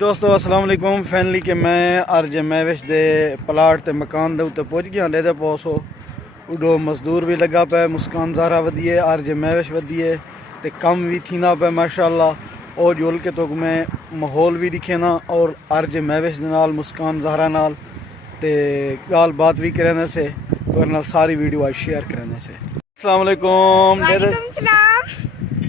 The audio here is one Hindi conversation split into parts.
दोस्तों अस्सलाम वालेकुम फैनली के मैं आरजे मैविश दे प्लाट ते मकान दे उत्ते पहुंच गया हले ते पहुंचो उडो मजदूर भी लगा पे मुस्कान ज़ारा वधिए आरजे मैविश वधिए ते कम भी थीना पे माशाल्लाह और जुल के तो मैं माहौल भी दिखे ना और आरजे मैविश दे नाल मुस्कान ज़ारा नाल ते गाल बात भी करने से तो नाल सारी वीडियो आज शेयर करने से। अस्सलाम वालेकुम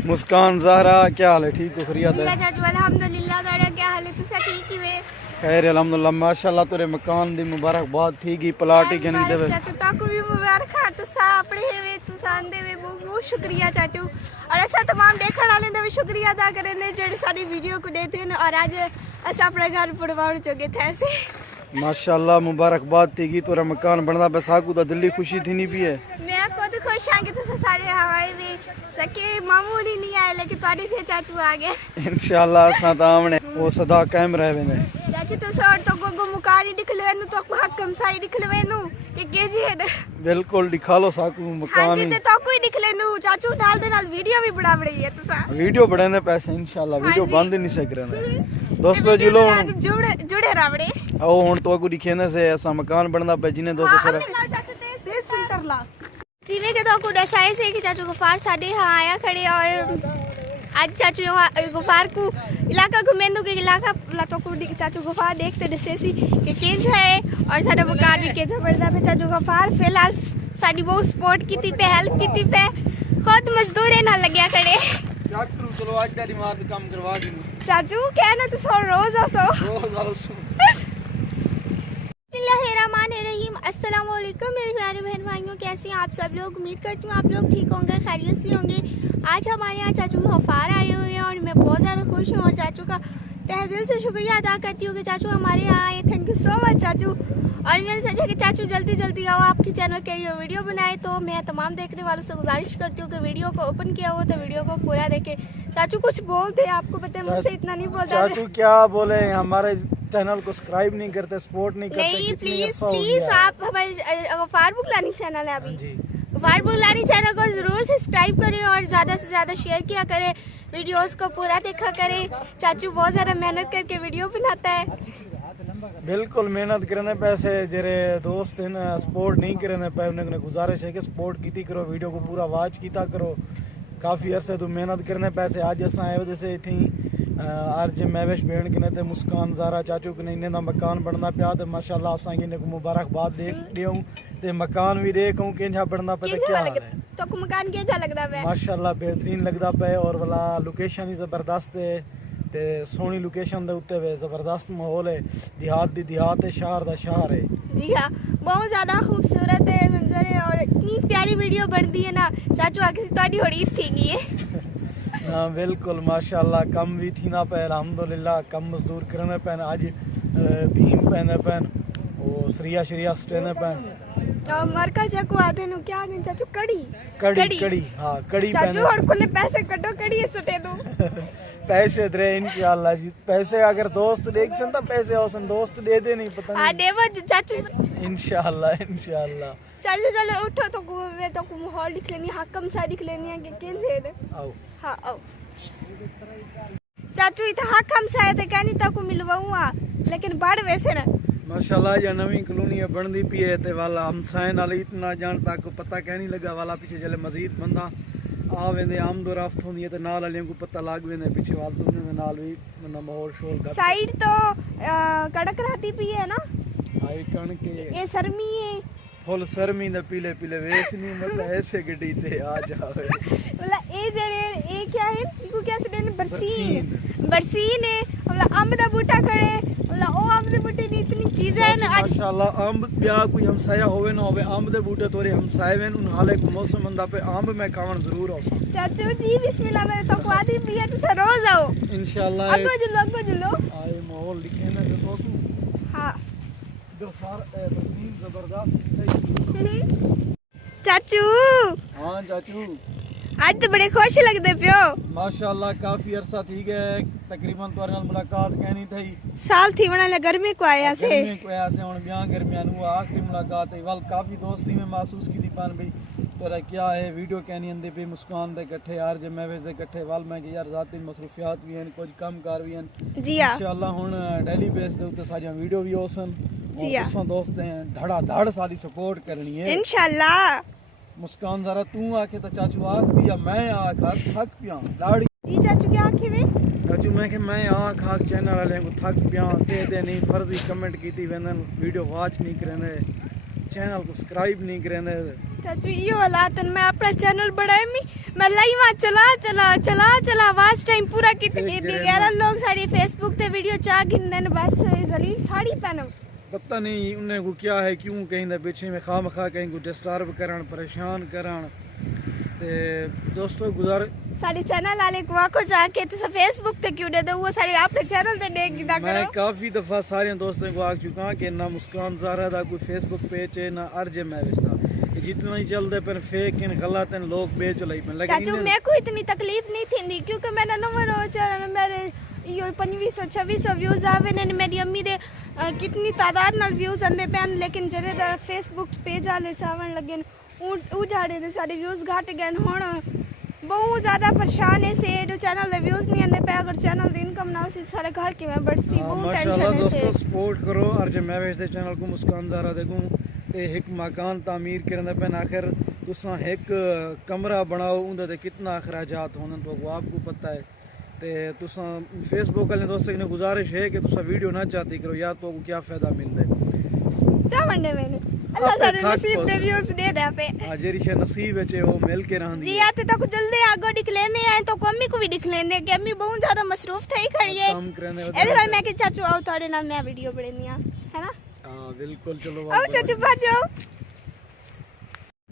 मुस्कान ज़ारा क्या हाल है? ठीक हो? खैरियत है? अल्हम्दुलिल्लाह क्या हाल है? तुसा ठीक ही वे? खैर अल्हम्दुलिल्लाह माशाल्लाह तेरे मकान दी मुबारकबाद थी की प्लाट ही कनी देवे चाचू ताको भी मुबारक तुसा अपने वे तुसा आंदे वे बहुत बहुत शुक्रिया चाचू और ऐसा तमाम देखने वाले दा भी शुक्रिया अदा करने जेडे सारी वीडियो को देते हैं और आज ऐसा अपने घर पड़वाड़ चुके थे ऐसे माशाल्लाह मुबारकबाद थी की तेरा मकान बनदा पे साकू दा दिल्ली खुशी थी नहीं पी है। मैं खुद खुश हां कि तुसा सारे हवाए वे सके मामू नहीं आए लेकिन ਤੁਹਾਡੇ जे चाचू आ गए इंशाल्लाह असा तामने वो सदा कायम रहवे ने चाची तो सर तो गोगो मुकारी दिखलवे नु तो हक कमसाई दिखलवे नु के जी है बिल्कुल दिखा लो साकू मकान हां जी ते तो कोई दिखले नु चाचू नाल दे नाल वीडियो भी बड़ा बड़ी है तुसा वीडियो बढ़ाने पैसे इंशाल्लाह वीडियो बंद नहीं से करने दोस्तों जी लो जुड़े रावड़े आओ हुन तो को दिखेने से ऐसा मकान बनदा पे जिने दोस्तों सर जीवे के तो को दसाए से कि चाचू गफार साडे हां आया खड़े और आज चाचू गफार को इलाका घुमेंदो के इलाका तो को चाचू गफार देखते दसे सी कि केज है और साडा मकान भी केज बनदा पे चाचू गफार फिलहाल साडी बहुत सपोर्ट कीती पे हेल्प कीती पे खुद मजदूर ना लगया खड़े क्या करूं चलो आज तेरी मां काम करवा दी चाचू क्या ना तो रोज आसो बिस्मिल्लाहिर्रहमानिर्रहीम अस्सलाम वालेकुम मेरे प्यारे बहन भाइयों, कैसे हैं आप सब लोग? उम्मीद करती हूँ आप लोग ठीक होंगे, खैरियत से होंगे। आज हमारे यहाँ चाचू गफार आए हुए हैं और मैं बहुत ज़्यादा खुश हूँ और चाचू का तहे दिल से शुक्रिया अदा करती हूँ कि चाचू हमारे यहाँ आए। थैंक यू सो मच चाचू। और मैंने सोचा कि चाचू जल्दी जल्दी आओ आपके चैनल के लिए वीडियो बनाए, तो मैं तमाम देखने वालों से गुजारिश करती हूँ कि वीडियो को ओपन किया हो तो वीडियो को पूरा देखे। चाचू कुछ बोलते हैं, आपको पता है मुझसे इतना नहीं बोलता। चाचू क्या बोले, हमारे चैनल को सब्सक्राइब नहीं करते, सपोर्ट नहीं करते। नहीं प्लीज प्लीज आप हमारे गफार बुगलानी चैनल है अभी गफार बुगलानी चैनल को जरूर सब्सक्राइब करें और ज़्यादा से ज़्यादा शेयर किया करें, वीडियोस को पूरा देखा करें। चाचू बहुत ज़्यादा मेहनत करके वीडियो बनाता है। बिल्कुल मेहनत करने पैसे जेरे दोस्त हैं सपोर्ट नहीं करने पे उन्हें गुजारिश है कि सपोर्ट कीती करो, वीडियो को पूरा वॉच कीता करो। काफ़ी अरसे तो मेहनत करने पैसे आज असा आए जैसे थी आरजे मैविश भेण के ते मुस्कान ज़ारा चाचू के इन्हें मकान बनना पिया तो माशाल्लाह असा इन्हें मुबारकबाद देऊँ ते मकान भी देखूँ कि बनना पे क्या हाल है। तो मकान क्या लगदा पे? माशाल्लाह बेहतरीन लगदा पे और वाला लोकेशन ही ज़बरदस्त है ते सोहनी लोकेशन दे उत्ते वे ज़बरदस्त माहौल है, देहात है, शहर दा शहर है। जी हाँ बहुत ज़्यादा खूबसूरत है मंजर है और इतनी प्यारी वीडियो बनती है ना चाचू आके थोड़ी होड़ी थी है हाँ बिल्कुल माशाल्लाह कम भी थी ना पे अल्हम्दुलिल्लाह कम मजदूर करने पैन आज भीम पहने पैन वो सरिया शरिया स्टेने पैन और मरका चकू आते नु क्या दिन चाचू कड़ी हाँ कड़ी चाचू और खुले पैसे कटो कड़ी सटे दो पैसे दे इनकी अल्लाह जी पैसे अगर दोस्त देख सन तो पैसे औसन दोस्त दे दे नहीं पता नहीं देवो चाचू इंशाल्लाह चलो चलो उठो तो वे तो माहौल दिख लेनी हकम सा दिख लेनी है कि केन से आओ हां आओ चाचू इतना हकम सा है तो कहनी तक मिलवाऊंगा लेकिन बाड़ वैसे ना माशाल्लाह या नवी कॉलोनी बनदी पी है ते वाला हम साइन वाले इतना जान तक पता कहनी लगा वाला पीछे चले मजीद बंदा आ वेंदे आमदो रफ्त होंदी है ते नाल वाले को पता लाग वेंदे पीछे वाल तुमने दे नाल भी मना माहौल शोल का साइड तो कड़क रहती पी है ना आई कण के ये सरमी है फुल सरमी ने पीले पीले वेस नहीं मतलब ऐसे गड्डी ते आ जावे मतलब ए जड़े ए क्या है इको क्या से बरसीन है मतलब अम्ब दा बूटा खड़े मतलब ओ अम्ब दे बूटे नी इतनी चीजें हैं आज माशाल्लाह अम्ब ब्या कोई हमसाया होवे ना होवे अम्ब दे बूटे तोरे हमसाए वेन उन हाले को मौसम अंदा पे अम्ब में खावन जरूर हो चाचू जी बिस्मिल्लाह में तो वादी पिए तो रोज आओ इंशाल्लाह अगो जुलो आए माहौल लिखे ना तो हां चाचू हाँ चाचू आज तो बड़े खुश लगते पियो माशाल्लाह काफी अरसा थी गए तकरीबन तोरे नाल मुलाकात कहनी थई साल थी वणा गर्मी को आया से हुन ब्याह गर्मियां नु आखिरी मुलाकात है वल काफी दोस्ती में महसूस की थी पान भाई तेरा क्या है वीडियो कहनी आंदी पे मुस्कान दे इकट्ठे यार जे मैवेश दे इकट्ठे वाल मैं कि यार जाती मसरूफियात भी हैं कुछ कम कार भी हैं जी हाँ इंशाल्लाह हुन डेली बेस दे उत्ते सारियां वीडियो भी होसन जी हाँ। तुसां दोस्त हैं धड़ा धड़ सारी सपोर्ट करनी है इंशाल्लाह। मुस्कान जरा तू आके तो चाचू आख भी या मैं आख आख थक पिया लाड़ी जी चाचू क्या आखे वे चाचू मैं कि मैं आख आख चैनल वाले को थक पिया दे नहीं फर्जी कमेंट कीती वेंदन वीडियो वॉच नहीं करेंदे चैनल को सब्सक्राइब नहीं करेंदे चाचू यो हालातन मैं अपना चैनल बढ़ाए मैं लाइव चला वाच टाइम पूरा कितने बेगैर लोग सारी फेसबुक ते वीडियो चा गिनदन बस जलील साड़ी पहनो पता नहीं उन्हें को क्या है क्यों कहीं दे पीछे में खाम खा कहीं को डिस्टर्ब करन परेशान करन ते दोस्तों गुजार सारे चैनल वाले को आको जाके तुसा फेसबुक ते क्यों दे दो वो सारे अपने चैनल ते देख गिदा करो मैं काफी दफा सारे दोस्तों को आख चुका कि ना मुस्कान ज़ारा दा कोई फेसबुक पेज है ना अर्जे मैवेश दा ये जितना ही चलदे पर फेक इन गलत इन लोग बेच लई पर लेकिन चाचू मैं को इतनी तकलीफ नहीं थी क्योंकि मैंने नंबर चैनल मेरे यो 2500-2600 व्यूज आवे ने मेरी अम्मी दे कितनी तादाद नाल व्यूज आंदे पैन लेकिन जरे दा फेसबुक पेज वाले चावण लगे उ झाड़े दे सारे व्यूज घट गए हुन बहुत ज्यादा परेशान है से जो चैनल दे व्यूज नहीं आंदे पे अगर चैनल दी इनकम ना हो सारे घर की मैं बढ़सी बहुत माशाल्लाह टेंशन है दोस्तों से सपोर्ट करो अर्जे मैवेश दे चैनल को मुस्कान ज़ारा देखूं ते एक मकान तामीर करने पे आखिर तुसा एक कमरा बनाओ उनदे ते कितना अखराजात होने तो आपको पता है ते तुसा फेसबुक वाले दोस्तों ने गुजारिश है कि तुसा वीडियो ना चाहती करो या तो क्या फायदा मिलदे चावंडे मैंने अल्लाह सारे नसीब दे व्यूज दे दे पे हां जेरी शे नसीब है वो मिल के रहंदी जी आते तो जल्दी आगो दिख लेने आए तो अम्मी को भी दिख लेने कि अम्मी बहुत ज्यादा मसरूफ थी खड़ी है काम करने ऐसे भाई मैं कि चाचू आओ थोड़े नाल मैं वीडियो बनानी है ना हां बिल्कुल चलो आओ चाचू बाजो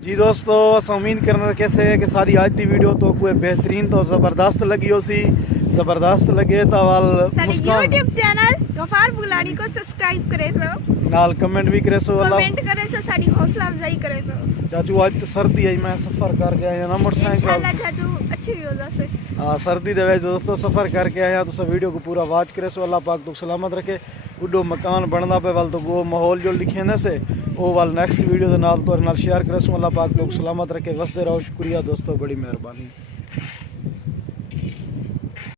जी दोस्तों उम्मीद करना कैसे है कि सारी आज की वीडियो तो कोई बेहतरीन तो ज़बरदस्त लगी हो सी ज़बरदस्त लगे तो वाल सारे YouTube चैनल गफार बुलानी को सब्सक्राइब करे सो नाल कमेंट भी करे सो कमेंट करे सो सारी हौसला अफजाई करे सो चाचू आज तो सर्दी है मैं सफ़र करके आया ना मोटरसाइकिल इंशाल्लाह चाचू अच्छी व्यूज से हाँ सर्दी दे वजह दोस्तों सफ़र करके आया तो सब वीडियो को पूरा वॉच करे सो अल्लाह पाक तो सलामत रखे उडो मकान बनना पे वाल तो वो माहौल जो लिखे ने से वो वाल नेक्स्ट वीडियो नाल तो नाल शेयर करे सो अल्लाह पाक तो सलामत रखे वसदे रहो शुक्रिया दोस्तों बड़ी मेहरबानी।